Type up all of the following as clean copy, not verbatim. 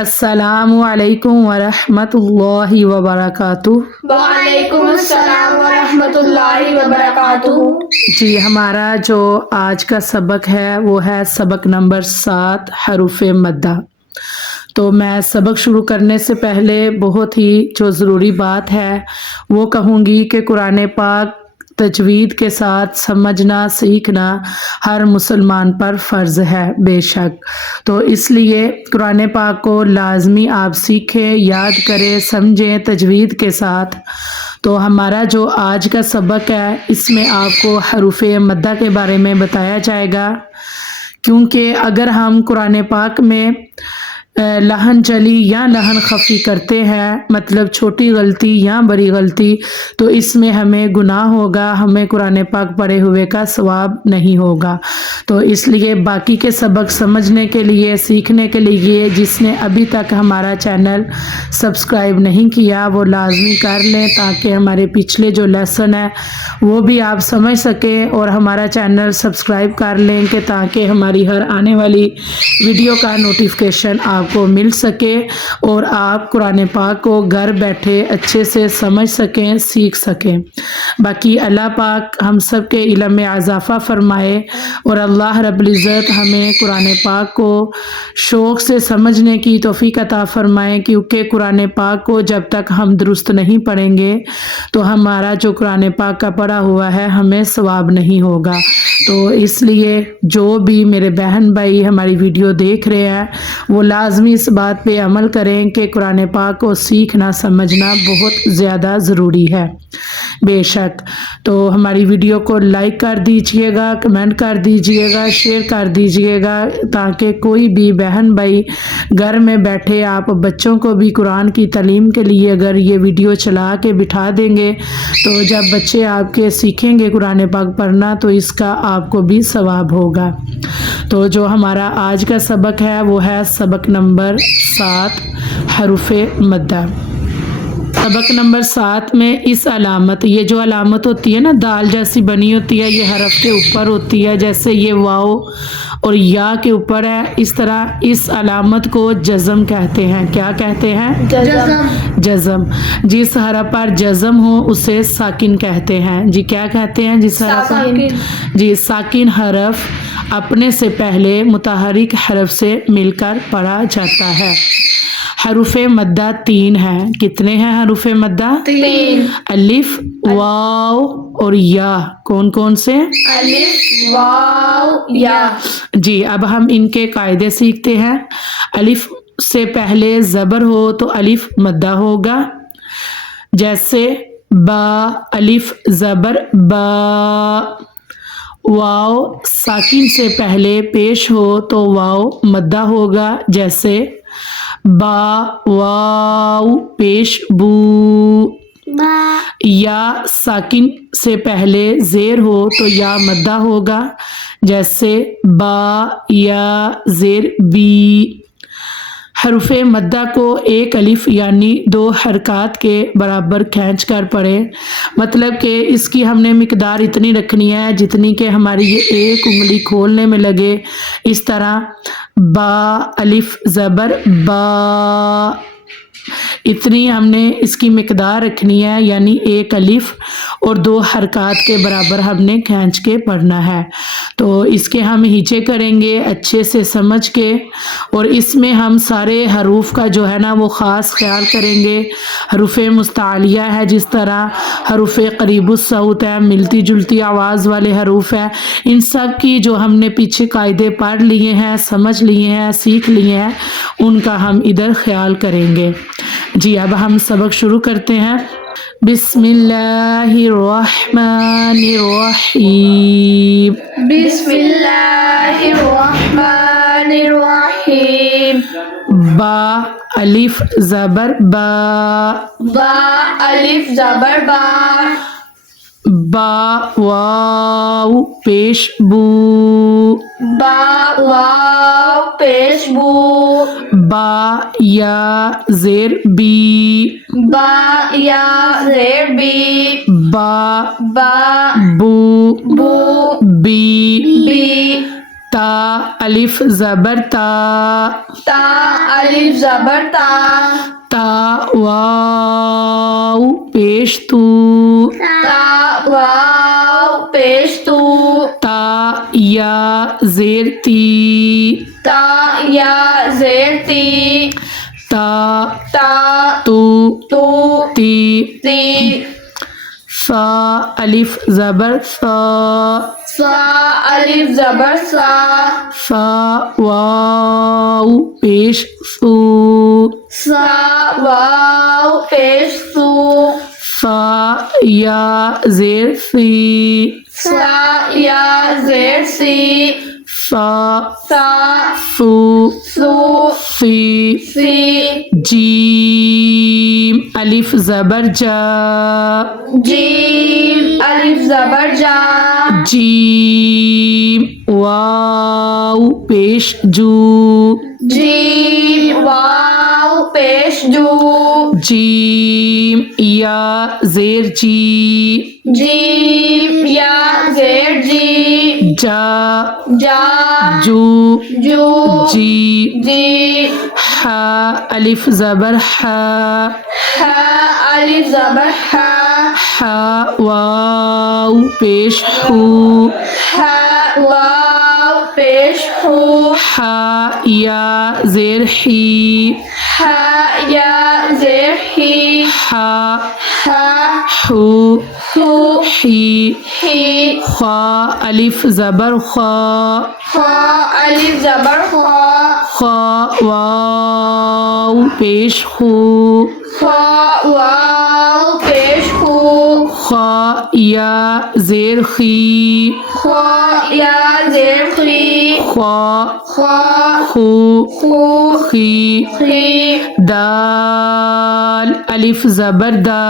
अस्सलामु अलैकुम वरहमतुल्लाहि वबरकातुहू। वालेकुम अस्सलाम व रहमतुल्लाहि व बरकातुहू। जी, हमारा जो आज का सबक है वो है सबक नंबर 7 हरूफ मद्दा। तो मैं सबक शुरू करने से पहले बहुत ही जो ज़रूरी बात है वो कहूँगी कि कुरान पाक तजवीद के साथ समझना सीखना हर मुसलमान पर फ़र्ज़ है बेशक। तो इसलिए कुरान पाक को लाजमी आप सीखें, याद करें, समझें तजवीद के साथ। तो हमारा जो आज का सबक है इसमें आपको हरूफ मद्दा के बारे में बताया जाएगा, क्योंकि अगर हम कुरान पाक में लहन जली या लहन खफ़ी करते हैं, मतलब छोटी गलती या बड़ी गलती, तो इसमें हमें गुनाह होगा, हमें कुरान पाक पढ़े हुए का सवाब नहीं होगा। तो इसलिए बाकी के सबक समझने के लिए, सीखने के लिए जिसने अभी तक हमारा चैनल सब्सक्राइब नहीं किया वो लाजमी कर लें, ताकि हमारे पिछले जो लेसन है वो भी आप समझ सकें, और हमारा चैनल सब्सक्राइब कर लें कि ताकि हमारी हर आने वाली वीडियो का नोटिफिकेशन आपको मिल सके और आप कुरान पाक को घर बैठे अच्छे से समझ सकें, सीख सकें। बाकी अल्लाह पाक हम सब के इल्म में इजाफ़ा फरमाए और अल्लाह रब्बुल इज़्ज़त हमें कुरान पाक को शौक़ से समझने की तौफ़ीक अता फरमाए, क्योंकि कुरान पाक को जब तक हम दुरुस्त नहीं पढ़ेंगे तो हमारा जो कुरान पाक का पढ़ा हुआ है हमें सवाब नहीं होगा। तो इसलिए जो भी मेरे बहन भाई हमारी वीडियो देख रहे हैं वो लाजमी इस बात पे अमल करें कि कुरान पाक को सीखना समझना बहुत ज़्यादा ज़रूरी है बेशक। तो हमारी वीडियो को लाइक कर दीजिएगा, कमेंट कर दीजिएगा, शेयर कर दीजिएगा, ताकि कोई भी बहन भाई घर में बैठे आप बच्चों को भी कुरान की तालीम के लिए अगर ये वीडियो चला के बिठा देंगे तो जब बच्चे आपके सीखेंगे कुरान पाक पढ़ना तो इसका आपको भी सवाब होगा। तो जो हमारा आज का सबक है वो है सबक नंबर 7 हरूफ मद्दा। सबक नंबर 7 में इस अलामत, ये जो अलामत होती है ना दाल जैसी बनी होती है, ये हरफ के ऊपर होती है, जैसे ये वाओ और या के ऊपर है, इस तरह इस अलामत को जज़म कहते हैं। क्या कहते हैं? जज़म। जज़म। जिस हरफ पर जज़म हो उसे साकिन कहते हैं। जी क्या कहते हैं? जिस हरफ पर जी साकिन हरफ अपने से पहले मुतहरिक हरफ से मिलकर पढ़ा जाता है। हरूफ मद्दा 3 हैं। कितने हैं हरूफ मद्दा? 3। अलिफ, वाव और या। कौन कौन से? अलिफ, वाव, या। जी अब हम इनके कायदे सीखते हैं। अलिफ से पहले ज़बर हो तो अलिफ मद्दा होगा, जैसे बा, अलिफ ज़बर बा। वाव साकिन से पहले पेश हो तो वाव मद्दा होगा, जैसे बा वाव पेश बू। या साकिन से पहले ज़ेर हो तो या मद्दा होगा, जैसे बा या ज़ेर बी। हरूफ मद्दा को एक अलिफ यानी 2 हरकत के बराबर खींच कर पढ़ें, मतलब कि इसकी हमने मिकदार इतनी रखनी है जितनी कि हमारी ये एक उंगली खोलने में लगे। इस तरह बा अलिफ ज़बर बा, इतनी हमने इसकी मिकदार रखनी है, यानी एक अलिफ और 2 हरकत के बराबर हमने खींच के पढ़ना है। तो इसके हम हिचे करेंगे अच्छे से समझ के, और इसमें हम सारे हरूफ का जो है ना वो ख़ास ख्याल करेंगे। हरूफ मुस्तालिया है, जिस तरह हरूफ करीबुस सौत है, मिलती जुलती आवाज़ वाले हरूफ है, इन सब की जो हमने पीछे कायदे पढ़ लिए हैं, समझ लिए हैं, सीख लिए हैं, उनका हम इधर ख्याल करेंगे। जी अब हम सबक शुरू करते हैं। बिस्मिल्लाहिर्रहमानिर्रहीम। बिस्मिल्लाहिर्रहमानिर्रहीम। बा अलिफ ज़बर बा। बा अलिफ ज़बर बा। बा वाव पेश बू। बा वाव पेश बू। बा या ज़ेर बी। बा या ज़ेर बी। बा बा बू बू बी। बी। ता अलिफ ज़बर ता ता अलिफ ज़बर ता ता वाव पेश तू ता वाव पेश तू ता या ज़ेर ती ता या ज़ेर ती ता ता तू तू ती ती सा अलिफ ज़बर सा सा अलिफ ज़बर सा सा वाव पेश सू सा वाव पेश तू सा या ज़ेर सी सा या ज़ेर सी सा सा सू सू सी सी जीम अलिफ ज़बर जा जीम अलिफ ज़बर जा जीम वाव पेश जू जीम वाव पेश जू जीम या ज़ेर जी जीम या ज़ेर जी जा जा जू जू जी जी हा अलिफ ज़बर हा हा अलिफ ज़बर हा हा वाव पेश हू हा वाव पेश हू हा या ज़ेर ही हा या ज़ेर ही हा हा हू हू ही ही ख्वा अलिफ ज़बर ख्वा खा अलिफ ज़बर खा ख्वा वाव पेश खू खा वाव पेश खू ख्वा या ज़ेर खी खा या ज़ेर खी ख्वा खा खू खू खी खी दाल अलिफ ज़बर दा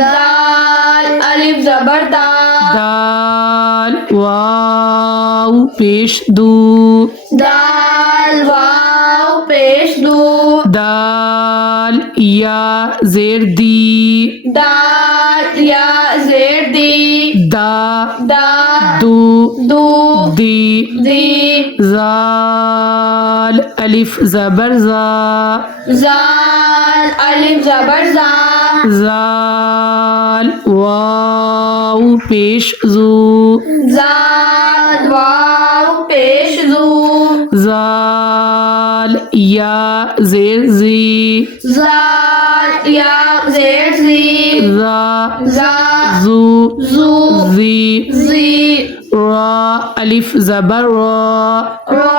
दाल अलिफ ज़बर दा दाल वाव पेश दू दाल वाव पेश दू दाल या ज़ेर दी दाल या ज़ेर दी दा दा दू दू दी दी ज़ाल अलिफ ज़बर ज़ा ज़ाल अलिफ ज़बर ज़ा ज़ाल वाव पेश जू ज़ाल वाव पेश जू ज़ाल या ज़ेर ज़ी ज़ाल या ज़ेर ज़ी ज़ा ज़ा ज़ू ज़ू ज़ी ज़ी रा अलिफ ज़बर रा रा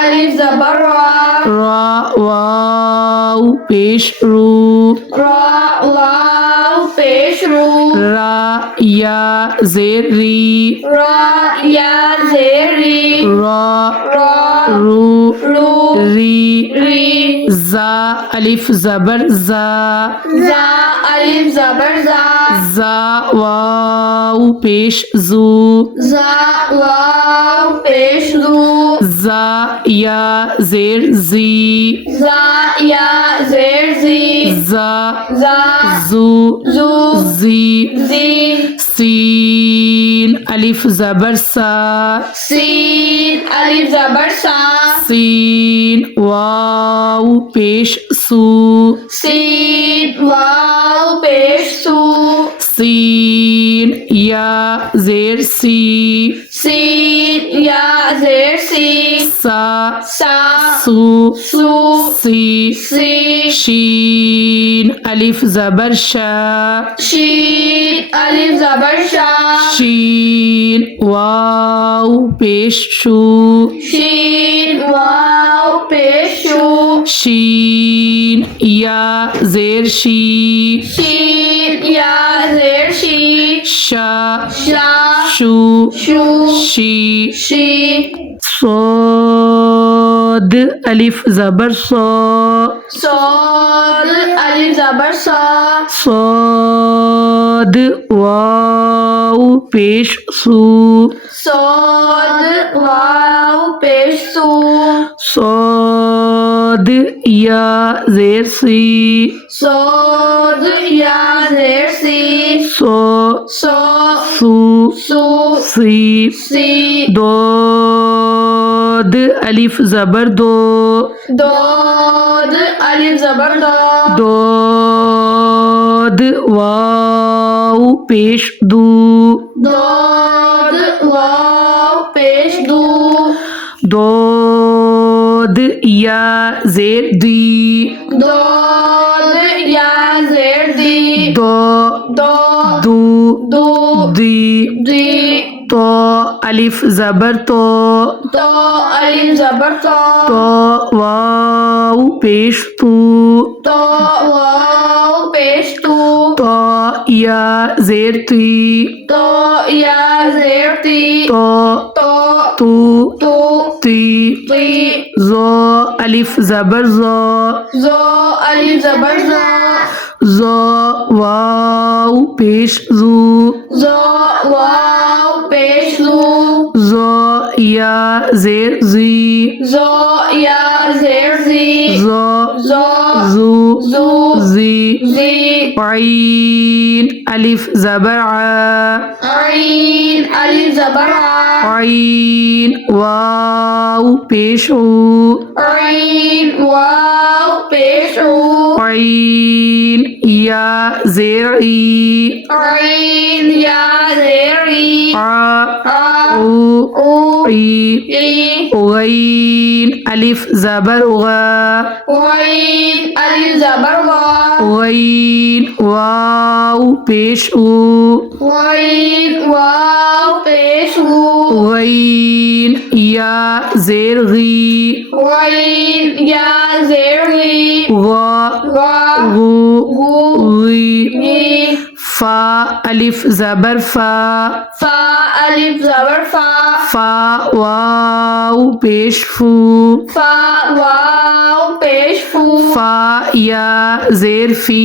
अलिफ ज़बर रा रा वाव पेश रू रा वाव पेश रू रा या ज़ेर री रा या ज़ेर री रा रा रू रू री री ज़ा अलिफ ज़बर ज़ा ज़ा अलिफ ज़बर ज़ा ज़ा वाव पेश जू ज़ा वाव पेश जू ज़ा या ज़ेर ज़ी ज़ा या ज़ेर ज़ी ज़ा ज़ा ज़ू ज़ू ज़ी ज़ी सीन अलिफ ज़बर सा सीन अलिफ ज़बर सा सीन वाव पेश सू सीन वाव पेश सू सीन या ज़ेर सी सीन या ज़ेर सी सा सा सू सू सी सी शीन अलिफ ज़बर शा शीन अलिफ ज़बर शा शीन वाव पेश शू शीन वाव पेश शू शीन या ज़ेर शी शीन या ज़ेर शी शा शा शू शू शी शी सोद अलिफ ज़बर सो सोद अलिफ ज़बर सा सोद वाव पेश सू सोद वाव पेश सू صاد या ज़ेर सी صاد या ज़ेर सी सो सो सू सू सी सी दोद अलिफ ज़बर दो दोद अलिफ ज़बर दो दोद वाव पेश दू दोद वाव पेश दू दोद या ज़ेर दी दोद या ज़ेर दी दो दो दू दू दी दी तो अलिफ ज़बर तो अलिफ ज़बर तो वाव पेश तू तो वाव पेश तू तो या ज़ेर ती तो या ज़ेर ती तो तो तू तू ती ती ज़ो अलिफ ज़बर ज़ो ज़ो अलिफ ज़बर ज़ो वाव पेश ज़ू ज़ो वाव पेश ज़ू ज़ो या ज़ेर ज़ी ज़ो या ज़ेर ज़ी ज़ो ज़ो ज़ू ज़ू ज़ी ज़ी आइन अलिफ ज़बर आ आइन अलिफ ज़बर आइन वाव पेश ऊ आइन वाव पेश ऊ आइन या ज़ेर ई आइन या ज़ेर ई आ आ ऊ ऊ ई ई गैन अलिफ ज़बर गा आइन अलिफ ज़बर वा गैन वाव पेश ऊ आइन वाव पेश ऊ गैन या ज़ेर गी आइन या ज़ेर ई गा वा गु गु गी गी फा अलिफ ज़बर फा फा अलिफ ज़बर फा फा वाव पेश फू फा वाव पेश फू फा या ज़ेर फी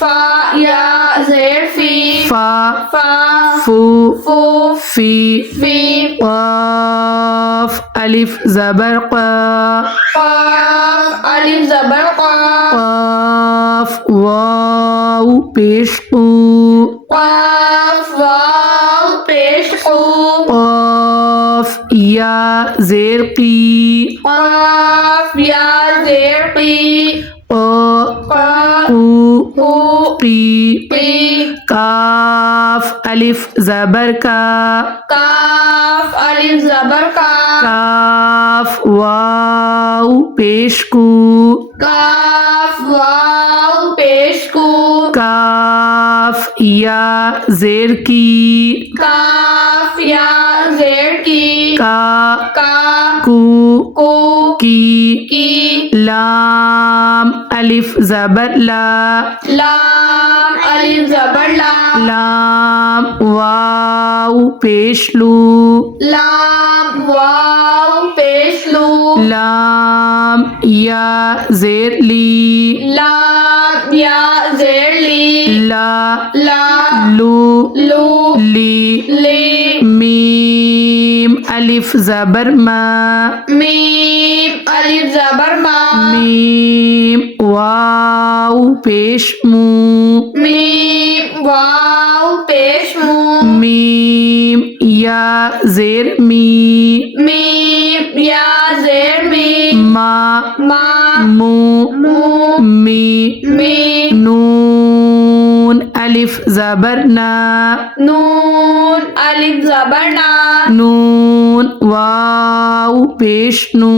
फा या ज़ेर फी फा फा फू फू फी फी क़ाफ अलिफ ज़बर क़ा क़ाफ अलिफ ज़बर क़ा क़ाफ वाव पेश क़ू क़ाफ वाव पेश क़ू क़ाफ या ज़ेर क़ी क़ाफ या ज़ेर क़ी क़ा क़ा क़ू क़ू क़ी क़ी काफ अलिफ ज़बर का काफ अलिफ ज़बर का काफ वाव पेश कू काफ वाव पेश कू काफ या ज़ेर की काफ या ज़ेर की का का कू कू की की लाम अलिफ ज़बर ला लाम अलिफ ज़बर ला लाम वाव पेश लू लाम वाव पेश लू लाम या ज़ेर ली लाम या ज़ेर ली ला ला लू लू ली ली मीम अलिफ ज़बर मा मीम अलिफ ज़बर मा मीम वाव पेश मू मीम वाव पेश मू मीम या ज़ेर मी मीम या ज़ेर मी मा मा मू मू मी मी नून अलिफ ज़बर ना नून अलिफ ज़बर ना नून वाव पेश नू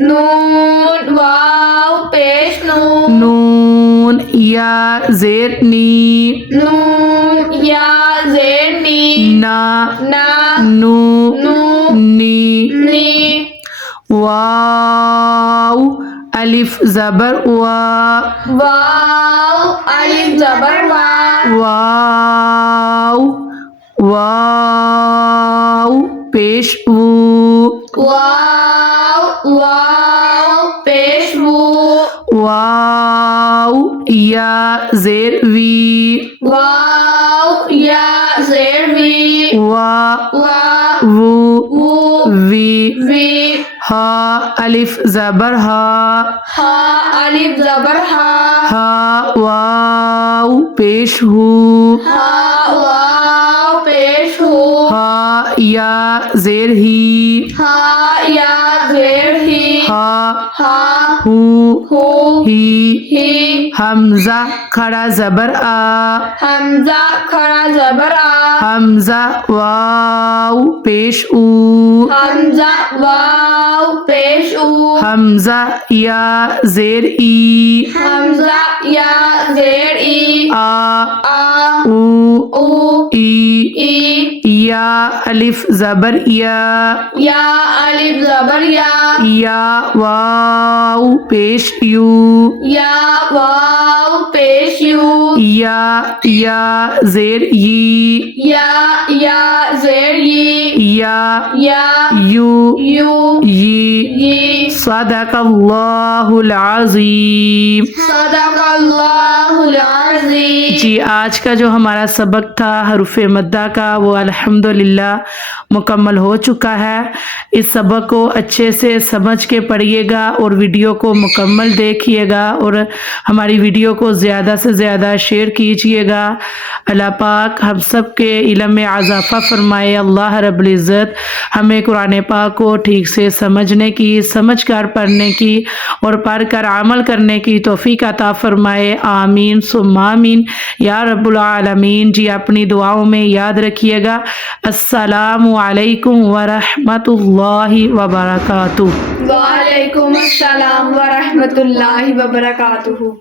नून वाव पेश नू नून या ज़ेर नी नून या ज़ेर नी ना ना नू नू नी नी वाव अलिफ ज़बर वा वाव अलिफ ज़बर वा वाव वाव पेश वू वाव वाव पेश वू वाव या ज़ेर वी वाव या ज़ेर वी वा वा वू वू वी वी हा अलिफ ज़बर हा, हा अलिफ ज़बर हा, हा वाव पेश हू, हा वाव पेश हू, हा या ज़ेर ही, हा या ज़ेर ही, हा हा हू हू ही, हमज़ा खड़ा ज़बर आ, हमज़ा खड़ा ज़बर आ, हमज़ा वाव पेश ऊ, हमज़ा वाव पेश ऊ, हमज़ा या ज़ेर ई, हमज़ा या ज़ेर ई, आ ऊ ई, या अलिफ ज़बर या अलिफ ज़बर या वाव पेश यू, या वाव पेश यू, या ज़ेर ई, या ज़ेर ई, या यू ये सदक़ल्लाहुल अज़ीम। सदक़ल्लाहुल अज़ीम। जी, आज का जो हमारा सबक था हरूफ मद्दा का वो अल्हम्दुलिल्लाह मुकम्मल हो चुका है। इस सबक को अच्छे से समझ के पढ़िएगा और वीडियो को मुकम्मल देखिएगा और हमारी वीडियो को ज़्यादा से ज़्यादा शेयर कीजिएगा। अल्लाह पाक हम सब के इल्म में इज़ाफ़ा फरमाए। अल्लाह रब्बुल इज़्ज़त हमें कुरान पाक को ठीक से समझने की, समझकर पढ़ने की और पढ़कर अमल करने की तौफ़ीक अता फरमाए। आमीन सुम्मा आमीन या रब्बुल आलमीन। जी, अपनी दुआओं में याद रखिएगा। अस्सलामु अलैकुम व रहमतुल्लाहि व बरकातुहू। वालेकुम अस्सलाम व रहमतुल्लाहि व बरकातुहू।